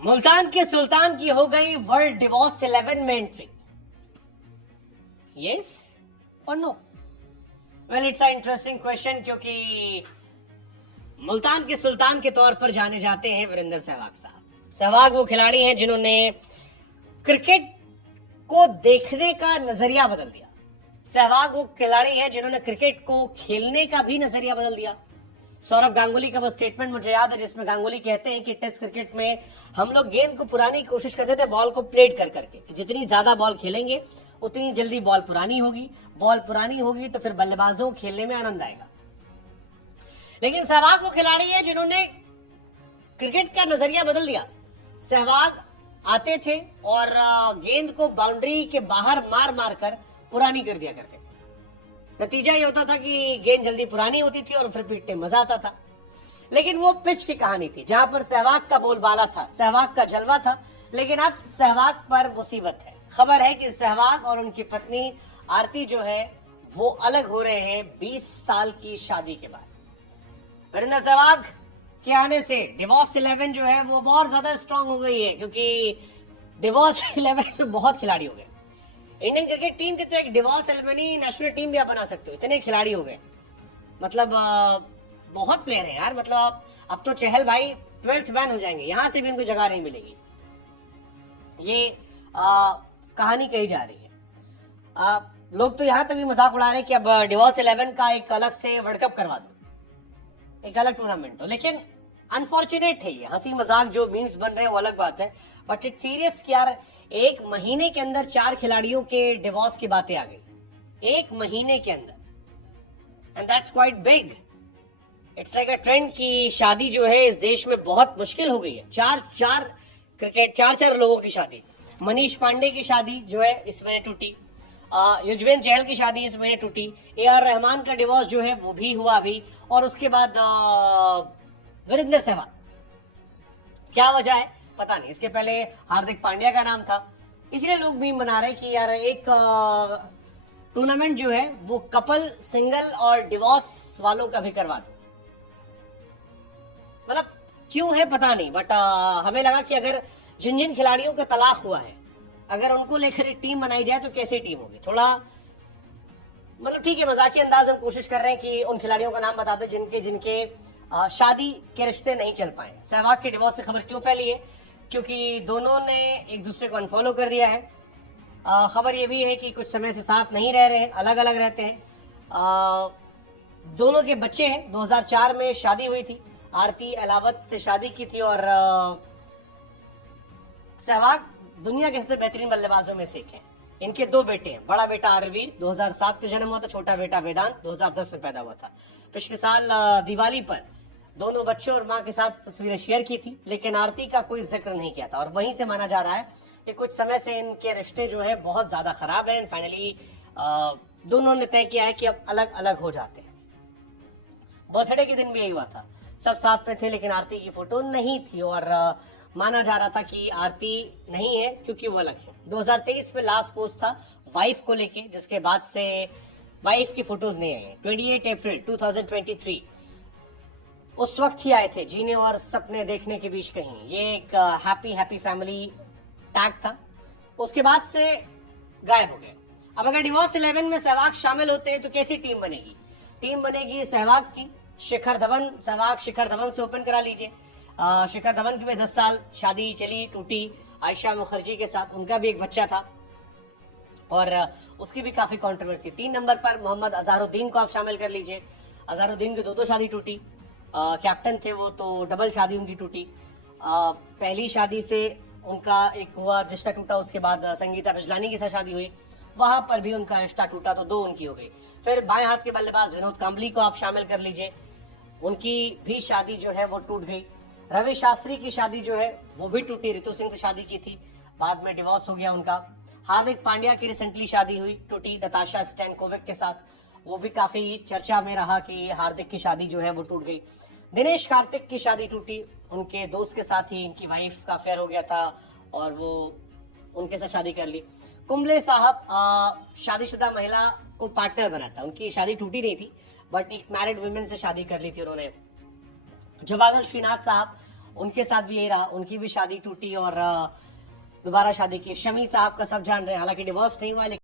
मुल्तान के सुल्तान की हो गई वर्ल्ड डिवोर्स 11 में एंट्री। यस और no? Well, it's a interesting question, क्योंकि मुल्तान के सुल्तान के तौर पर जाने जाते हैं वीरेंद्र सहवाग साहब। सहवाग वो खिलाड़ी हैं जिन्होंने क्रिकेट को देखने का नजरिया बदल दिया। सहवाग वो खिलाड़ी हैं जिन्होंने क्रिकेट को खेलने का भी नजरिया बदल दिया। सौरव गांगुली का वो स्टेटमेंट मुझे याद है जिसमें गांगुली कहते हैं कि टेस्ट क्रिकेट में हम लोग गेंद को पुरानी कोशिश करते थे, बॉल को प्लेट कर करके। जितनी ज्यादा बॉल खेलेंगे उतनी जल्दी बॉल पुरानी होगी तो फिर बल्लेबाजों को खेलने में आनंद आएगा। लेकिन सहवाग वो खिलाड़ी है जिन्होंने क्रिकेट का नजरिया बदल दिया। सहवाग आते थे और गेंद को बाउंड्री के बाहर मार मार कर पुरानी कर दिया करते थे। नतीजा ये होता था कि गेंद जल्दी पुरानी होती थी और फिर पीटने मजा आता था। लेकिन वो पिच की कहानी थी जहां पर सहवाग का बोलबाला था, सहवाग का जलवा था। लेकिन अब सहवाग पर मुसीबत है। खबर है कि सहवाग और उनकी पत्नी आरती जो है वो अलग हो रहे हैं 20 साल की शादी के बाद। वीरेंद्र सहवाग के आने से डिवोर्स 11 जो है वो बहुत ज्यादा स्ट्रांग हो गई है, क्योंकि डिवोर्स 11 में बहुत खिलाड़ी हो गए। इंडियन क्रिकेट टीम के तो एक डिवोर्स 11 नेशनल टीम भी आप बना सकते हो, इतने खिलाड़ी हो गए। मतलब बहुत प्लेयर है यार। मतलब अब तो चहल भाई 12th मैन हो जाएंगे, यहां से भी उनको जगह नहीं मिलेगी। ये कहानी कही जा रही है। लोग तो यहां तक भी मजाक उड़ा रहे हैं कि अब डिवोर्स 11 का एक अलग से वर्ल्ड कप करवा दो, एक अलग टूर्नामेंट हो। लेकिन अनफॉर्चुनेट है ये, हंसी मजाक जो मीम्स बन रहे हैं वो अलग बात है, बट इट्स सीरियस कि यार एक महीने के अंदर 4 खिलाड़ियों के डिवोर्स की बातें आ गई, एक महीने के अंदर। And that's quite big. It's like a trend कि शादी जो है इस देश में बहुत मुश्किल हो गई है। चार लोगों की शादी। मनीष पांडे की शादी जो है इस महीने टूटी, युजवेंद्र चहल की शादी इस महीने टूटी, AR रहमान का डिवोर्स जो है वो भी हुआ अभी, और उसके बाद वीरेंद्र सहवाग। क्या वजह है पता नहीं। इसके पहले हार्दिक पांड्या का नाम था, इसलिए लोग भी मना रहे कि यार एक टूर्नामेंट जो है वो कपल, सिंगल और डिवोर्स वालों का भी करवा दो। मतलब क्यों है पता नहीं, बट हमें लगा कि अगर जिन जिन खिलाड़ियों का तलाक हुआ है अगर उनको लेकर एक टीम बनाई जाए तो कैसी टीम होगी। थोड़ा मतलब ठीक है, मजाकिया अंदाज हम कोशिश कर रहे हैं कि उन खिलाड़ियों का नाम बता दें जिनके शादी के रिश्ते नहीं चल पाए। सहवाग के डिवोर्स से खबर क्यों फैली है? क्योंकि दोनों ने एक दूसरे को अनफॉलो कर दिया है। खबर ये भी है कि कुछ समय से साथ नहीं रह रहे हैं, अलग अलग रहते हैं। दोनों के बच्चे हैं। 2004 में शादी हुई थी, आरती अलावत से शादी की थी, और सहवाग दुनिया के सबसे बेहतरीन बल्लेबाजों में से एक हैं। इनके 2 बेटे हैं। बड़ा बेटा आरवीर 2007 में जन्म हुआ था, छोटा बेटा वेदांत 2010 में पैदा हुआ था। पिछले साल दिवाली पर दोनों बच्चों और मां के साथ तस्वीरें शेयर की थी, लेकिन आरती का कोई जिक्र नहीं किया था। और वहीं से माना जा रहा है कि कुछ समय से इनके रिश्ते जो है बहुत ज्यादा खराब है। फाइनली दोनों ने तय किया है कि अब अलग अलग हो जाते हैं। बर्थडे के दिन भी यही हुआ था, सब साथ में थे, लेकिन आरती की फोटो नहीं थी और माना जा रहा था कि आरती नहीं है क्योंकि वो अलग है। 2023 में लास्ट पोस्ट था वाइफ को लेके, जिसके बाद से वाइफ की फोटोज नहीं आई है। 28 अप्रैल 2023 उस वक्त ही आए थे, जीने और सपने देखने के बीच कहीं। ये एक हैप्पी फैमिली टैग था, उसके बाद से गायब हो गए। अब अगर डिवोर्स 11 में सहवाग शामिल होते हैं तो कैसी टीम बनेगी? टीम बनेगी सहवाग की, शिखर धवन, सहवाग शिखर धवन से ओपन करा लीजिए। शिखर धवन की भी 10 साल शादी चली, टूटी आयशा मुखर्जी के साथ, उनका भी एक बच्चा था और उसकी भी काफी कंट्रोवर्सी। 3 नंबर पर मोहम्मद अजहरुद्दीन को आप शामिल कर लीजिए। अजहरुद्दीन की 2 शादी टूटी, कैप्टन थे वो, तो डबल शादी उनकी टूटी। पहली शादी से उनका एक हुआ रिश्ता टूटा, उसके बाद संगीता बिजलानी के साथ शादी हुई, वहां पर भी उनका रिश्ता टूटा, तो 2 उनकी हो गई। फिर बाएं हाथ के बल्लेबाज विनोद कांबली को आप शामिल कर लीजिए, उनकी भी शादी जो है वो टूट गई। रवि शास्त्री की शादी जो है वो भी टूटी, ऋतु सिंह से शादी की थी, बाद में डिवोर्स हो गया उनका। हार्दिक पांड्या की रिसेंटली शादी हुई, टूटी नताशा स्टैनकोविक के साथ, वो भी काफी चर्चा में रहा कि हार्दिक की शादी जो है वो टूट गई। दिनेश कार्तिक की शादी टूटी, उनके दोस्त के साथ ही इनकी वाइफ का अफेयर हो गया था और वो उनके साथ शादी कर ली। कुंबले साहब शादीशुदा महिला को पार्टनर बना था, उनकी शादी टूटी नहीं थी बट एक मैरिड वुमेन से शादी कर ली थी उन्होंने। जवाहर श्रीनाथ साहब, उनके साथ भी यही रहा, उनकी भी शादी टूटी और दोबारा शादी की। शमी साहब का सब जान रहे हैं, हालांकि डिवोर्स नहीं हुआ, लेकिन